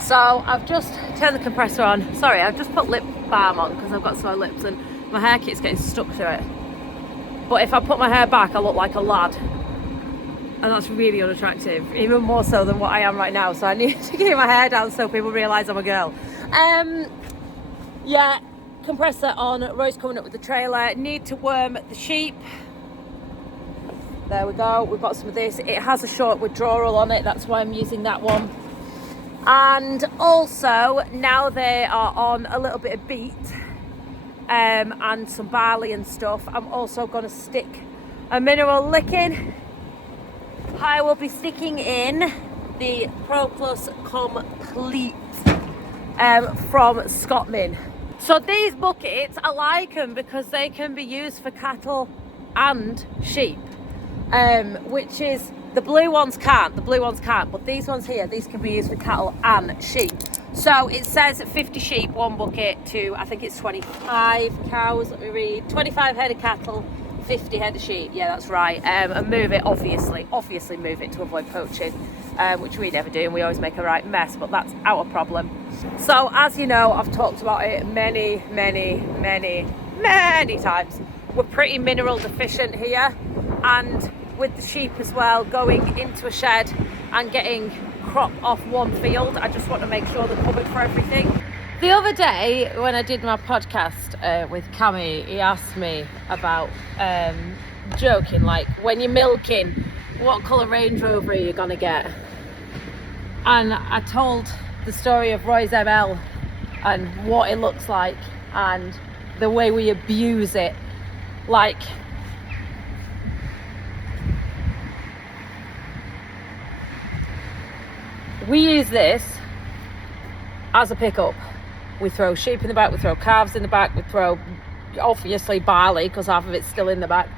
So I've just turned the compressor on. Sorry, I've just put lip balm on because I've got sore lips and my hair keeps getting stuck to it. But if I put my hair back, I look like a lad. And that's really unattractive, even more so than what I am right now. So I need to keep my hair down so people realise I'm a girl. Yeah, compressor on. Roy's coming up with the trailer. Need to worm the sheep. There we go. We've got some of this. It has a short withdrawal on it. That's why I'm using that one. And also, now they are on a little bit of beet and some barley and stuff, I'm also going to stick a mineral licking. I will be sticking in the Pro Plus Complete from Scottman. So these buckets, I like them because they can be used for cattle and sheep, which is... The blue ones can't, but these ones here, these can be used for cattle and sheep. So it says 50 sheep, one bucket, to, I think it's 25 cows, let me read, 25 head of cattle, 50 head of sheep, yeah, that's right. And move it, obviously move it to avoid poaching, which we never do, and we always make a right mess, but that's our problem. So as you know, I've talked about it many times. We're pretty mineral deficient here, and with the sheep as well, going into a shed and getting crop off one field, I just want to make sure they're covered for everything. The other day when I did my podcast with Cammy, he asked me about joking, like, when you're milking, what colour Range Rover are you gonna get? And I told the story of Roy's ML and what it looks like and the way we abuse it. Like, we use this as a pickup. We throw sheep in the back, we throw calves in the back, we throw obviously barley because half of it's still in the back.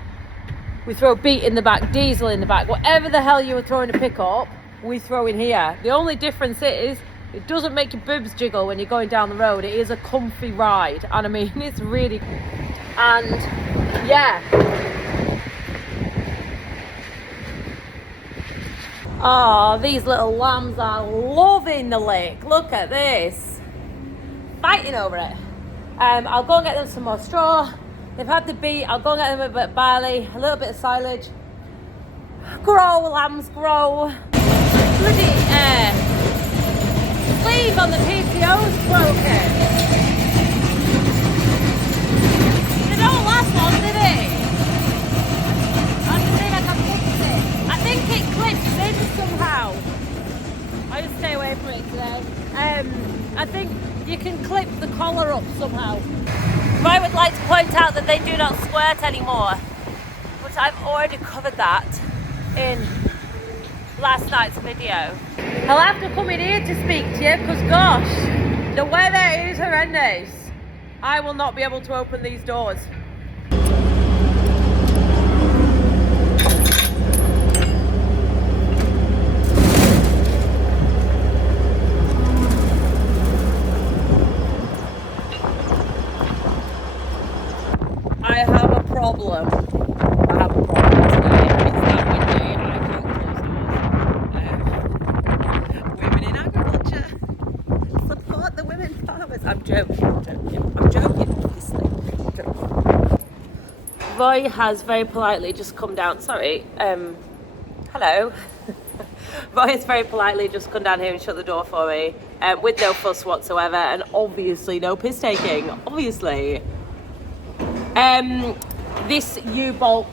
We throw beet in the back, diesel in the back, whatever the hell you were throwing to pick up, we throw in here. The only difference is it doesn't make your boobs jiggle when you're going down the road. It is a comfy ride, and I mean, it's really, and yeah. Oh, these little lambs are loving the lake. Look at this. Fighting over it. I'll go and get them some more straw. They've had the beet. I'll go and get them a bit of barley, a little bit of silage. Grow, lambs, grow. Bloody sleeve on the PTO's broken. They don't last long, do they? I think it clips in somehow. I just stay away from it today. I think you can clip the collar up somehow. I would like to point out that they do not squirt anymore, but I've already covered that in last night's video. I'll have to come in here to speak to you because gosh, the weather is horrendous. I will not be able to open these doors. I have a problem today. It's that windy and I can't close doors. Women in agriculture, support the women farmers. I'm joking, obviously. Roy has very politely just come down, sorry, hello. Roy has very politely just come down here and shut the door for me, with no fuss whatsoever, and obviously no piss taking, obviously. This U-bolt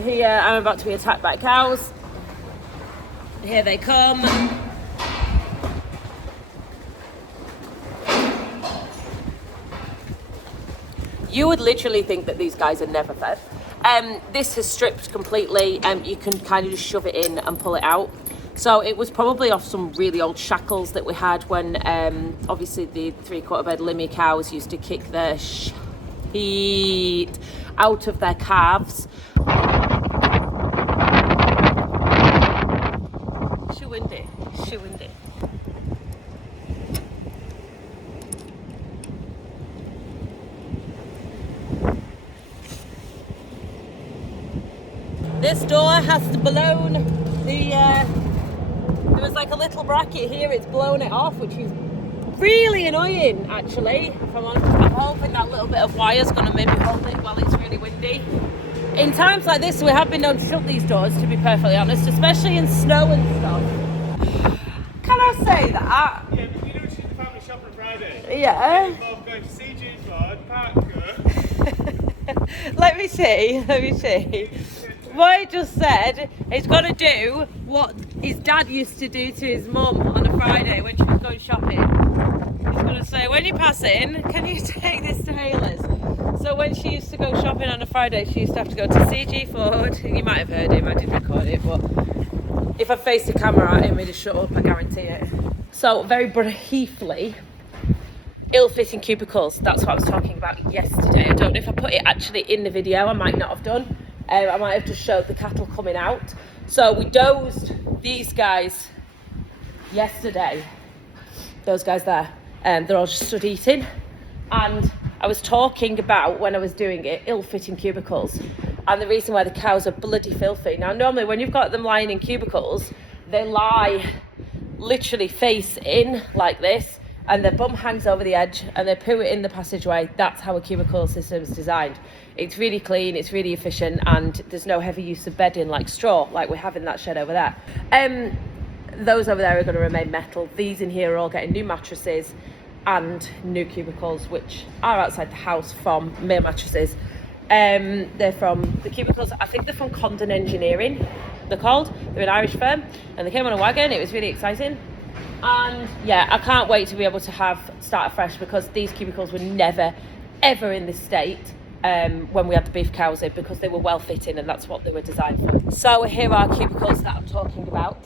here, I'm about to be attacked by cows. Here they come. You would literally think that these guys are never fed. This is stripped completely. You can kind of just shove it in and pull it out. So it was probably off some really old shackles that we had when obviously the 3/4 bred limmy cows used to kick their heat out of their calves. She windy. this door has blown the, there was like a little bracket here, it's blown it off, which is really annoying actually. If I'm honest, I'm hoping that little bit of wire is going to maybe hold it while it's really windy. In times like this, we have been known to shut these doors, to be perfectly honest, especially in snow and stuff. Can I say that? Yeah, but you know she's the family shop on Friday? Yeah. Involved going to CG Ford, Park. Let me see. What he just said, he's got to do what his dad used to do to his mum on a Friday when she was going shopping. He's going to say, when you pass in, can you take this to Haley's? So when she used to go shopping on a Friday, she used to have to go to CG Ford. You might have heard him, I did record it, but if I faced the camera at him, he'd just shut up, I guarantee it. So very briefly, ill-fitting cubicles, that's what I was talking about yesterday. I don't know if I put it actually in the video, I might not have done. I might have just showed the cattle coming out. So we dozed these guys yesterday, those guys there, they're all just stood eating. And I was talking about, when I was doing it, ill-fitting cubicles and the reason why the cows are bloody filthy. Now normally when you've got them lying in cubicles, they lie literally face in like this, and their bum hangs over the edge and they poo it in the passageway. That's how a cubicle system is designed. It's really clean, it's really efficient, and there's no heavy use of bedding like straw, like we have in that shed over there. Those over there are going to remain metal. These in here are all getting new mattresses and new cubicles, which are outside the house from Mere Mattresses. They're from the cubicles, I think they're from Condon Engineering, they're called. They're an Irish firm, and they came on a wagon. It was really exciting. And yeah, I can't wait to be able to start afresh, because these cubicles were never ever in this state when we had the beef cows in, because they were well fitting and that's what they were designed for. So here are cubicles that I'm talking about.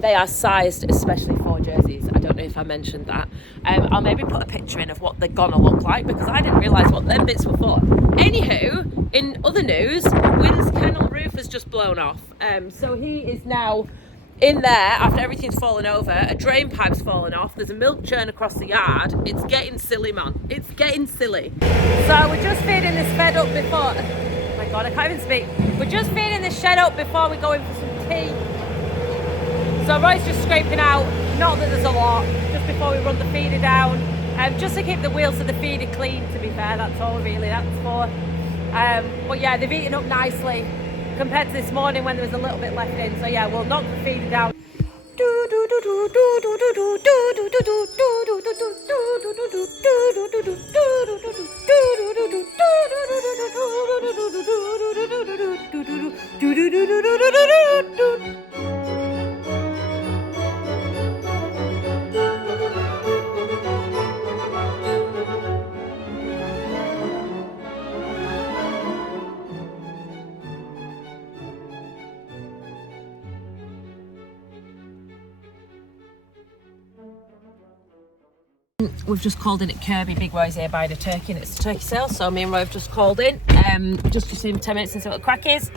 They are sized especially for jerseys. I don't know if I mentioned that. I'll maybe put a picture in of what they're gonna look like, because I didn't realise what them bits were for. Anywho, in other news, Wynn's kennel roof has just blown off. So he is now in there after everything's fallen over. A drain pipe's fallen off. There's a milk churn across the yard. It's getting silly, man. It's getting silly. So we're just feeding this fed up before... Oh my God, I can't even speak. We're just feeding this shed up before we go in for some tea. So Roy's just scraping out, not that there's a lot, just before we run the feeder down. Just to keep the wheels of the feeder clean, to be fair, that's all really that's for. But yeah, they've eaten up nicely compared to this morning when there was a little bit left in. So yeah, we'll knock the feeder down. We've just called in at Kirkby. Big Roy's here buying a turkey, and it's a turkey sale, so me and Roy have just called in. Just to see him 10 minutes and see what the crack is.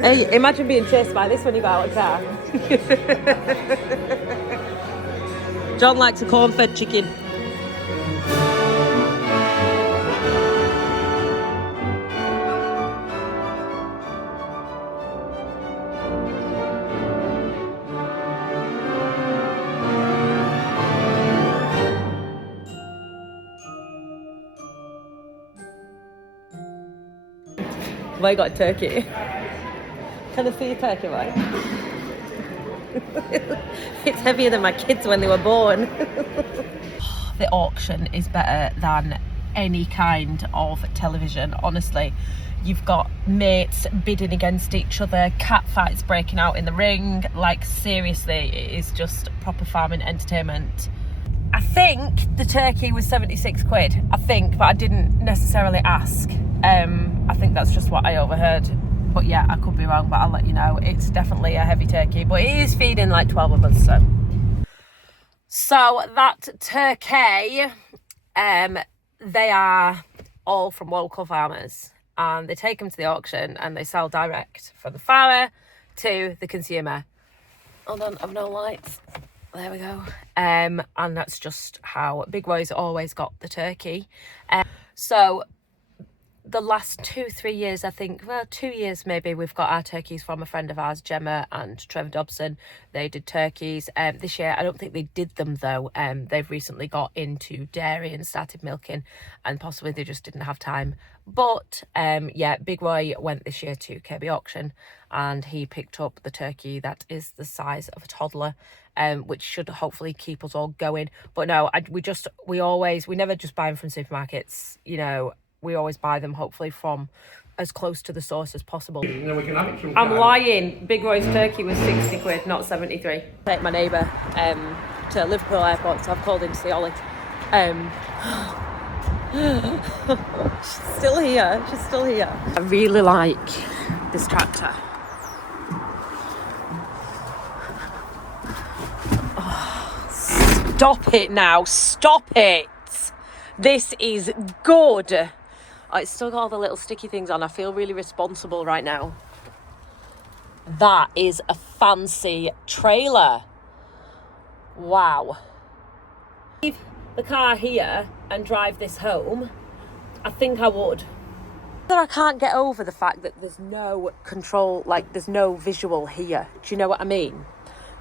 Hey, imagine being chased by this when you go out of car. John likes a corn-fed chicken. Have I got a turkey? Can I see your turkey, right? It's heavier than my kids when they were born. The auction is better than any kind of television, honestly. You've got mates bidding against each other, cat fights breaking out in the ring. Like, seriously, it is just proper farming entertainment. I think the turkey was 76 quid, I think, but I didn't necessarily ask. I think that's just what I overheard. But yeah, I could be wrong, but I'll let you know. It's definitely a heavy turkey, but it is feeding like 12 of us, so. So that turkey, they are all from local farmers, and they take them to the auction and they sell direct from the farmer to the consumer. Hold on, I've no lights. There we go. And that's just how Big Roy's always got the turkey. So the last 2-3 years, I think, well, 2 years maybe, we've got our turkeys from a friend of ours, Gemma and Trevor Dobson. They did turkeys. This year, I don't think they did them though. They've recently got into dairy and started milking, and possibly they just didn't have time. But yeah, Big Roy went this year to Kirkby auction, and he picked up the turkey that is the size of a toddler, which should hopefully keep us all going. But no, we never just buy them from supermarkets, you know. We always buy them hopefully from as close to the source as possible. I'm lying. Big Roy's turkey was 60 quid, not 73. Take my neighbour to Liverpool airport, so I've called in to see Ollie. She's still here. She's still here. I really like this tractor. Oh, stop it now. Stop it. This is good. Oh, it's still got all the little sticky things on. I feel really responsible right now. That is a fancy trailer. Wow. Leave the car here and drive this home, I think I would. I can't get over the fact that there's no control, like there's no visual here. Do you know what I mean?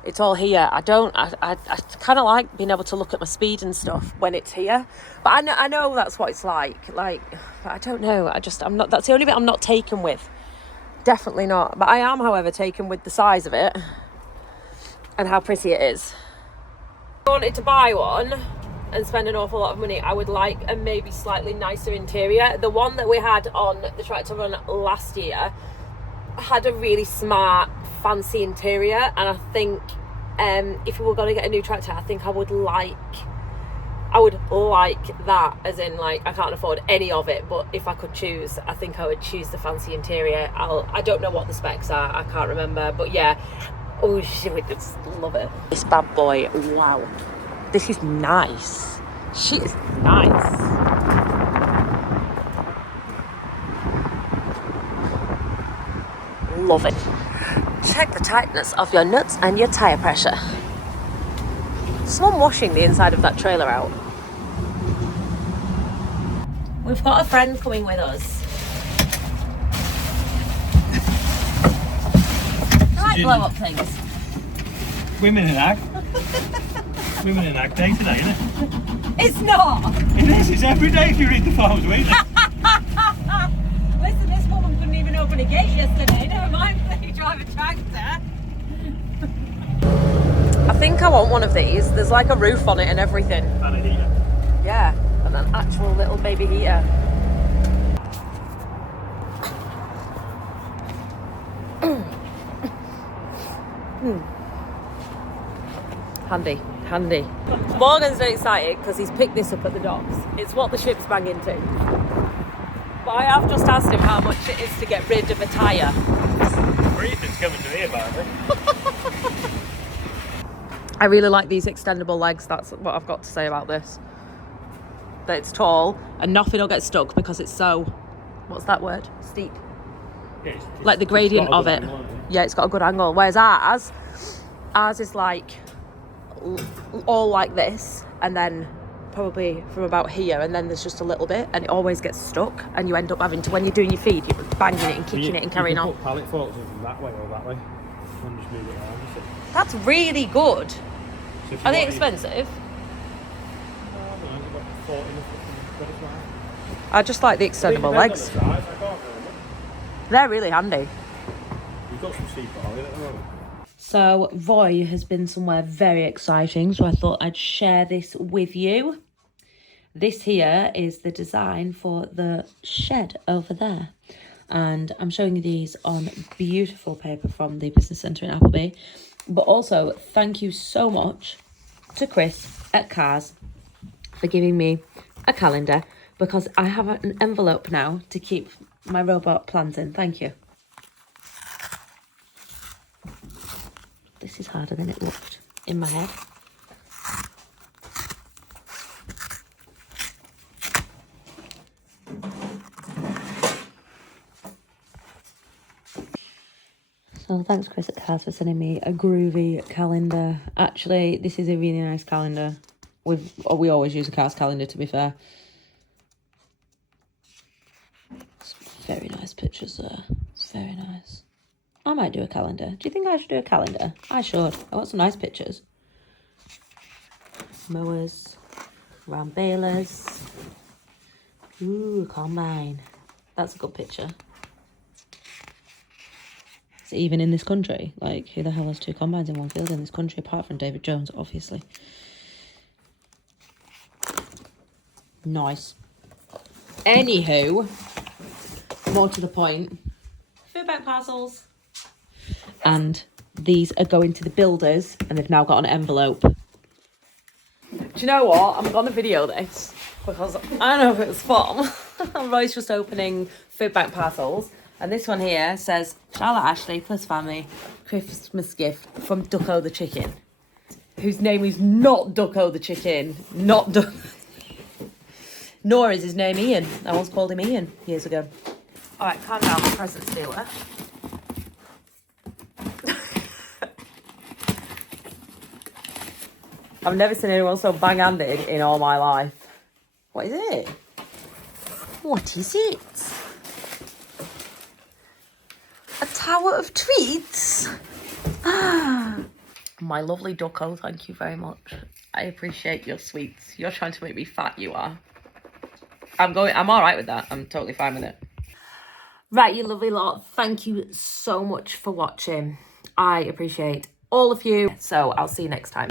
It's all here. I kind of like being able to look at my speed and stuff when it's here. But I know that's what it's like. Like, but I don't know. I'm not, that's the only bit I'm not taken with. Definitely not. But I am, however, taken with the size of it and how pretty it is. If I wanted to buy one and spend an awful lot of money, I would like a maybe slightly nicer interior. The one that we had on the tractor run last year had a really smart, fancy interior, and I think if we were going to get a new tractor, I think I would like that, as in, like, I can't afford any of it, but if I could choose, I think I would choose the fancy interior. I don't know what the specs are, I can't remember, but yeah. Oh, I just love it. This bad boy, wow, this is nice. She is nice. Love it. Check the tightness of your nuts and your tyre pressure. Someone washing the inside of that trailer out. We've got a friend coming with us. I like blow up things. Women in ag. Women in ag day today, isn't it? It's not! It is, it's every day if you read the Farmers Weekly. Listen, this woman couldn't even open a gate yesterday, never mind that you drive a tractor. I think I want one of these. There's like a roof on it and everything. And a heater. Yeah, and an actual little baby heater. Handy. Morgan's very excited because he's picked this up at the docks. It's what the ship's bang into. But I have just asked him how much it is to get rid of a tyre. Ethan's coming to me about it. I really like these extendable legs. That's what I've got to say about this. That it's tall and nothing will get stuck because it's so, what's that word? Steep. Yeah, like the gradient of it. Angle, yeah, it's got a good angle. Whereas ours is like all like this, and then probably from about here, and then there's just a little bit, and it always gets stuck, and you end up having to, when you're doing your feed, you're banging it and kicking it and carrying on. You can put pallet forks in from that way or that way, and just move it around. That's really good. So Are they expensive? I just like the extendable legs. They're really handy. You've got some steep barley at the moment. So Roy has been somewhere very exciting, so I thought I'd share this with you. This here is the design for the shed over there. And I'm showing you these on beautiful paper from the business centre in Appleby. But also, thank you so much to Chris at Cars for giving me a calendar, because I have an envelope now to keep my robot plans in. Thank you. This is harder than it looked in my head. So thanks Chris at Calves for sending me a groovy calendar. Actually, this is a really nice calendar. We always use a Calves calendar, to be fair. Very nice pictures there. Very nice. I might do a calendar. Do you think I should do a calendar? I should. I want some nice pictures. Mowers. Round balers. Ooh, combine. That's a good picture. Is it even in this country? Like, who the hell has 2 combines in one field in this country, apart from David Jones, obviously. Nice. Anywho, more to the point, food bank parcels. And these are going to the builders, and they've now got an envelope. Do you know what? I'm going to video this because I don't know if it's fun. Roy's just opening food bank parcels, and this one here says Charlotte Ashley plus family Christmas gift from Ducko the chicken, whose name is not Ducko the chicken, not Duck. Nor is his name Ian. I once called him Ian years ago. All right, calm down, present stealer. I've never seen anyone so bang-handed in all my life. What is it? What is it? A tower of treats? Ah. My lovely Ducko, thank you very much. I appreciate your sweets. You're trying to make me fat, you are. I'm all right with that. I'm totally fine with it. Right, you lovely lot. Thank you so much for watching. I appreciate all of you. So I'll see you next time.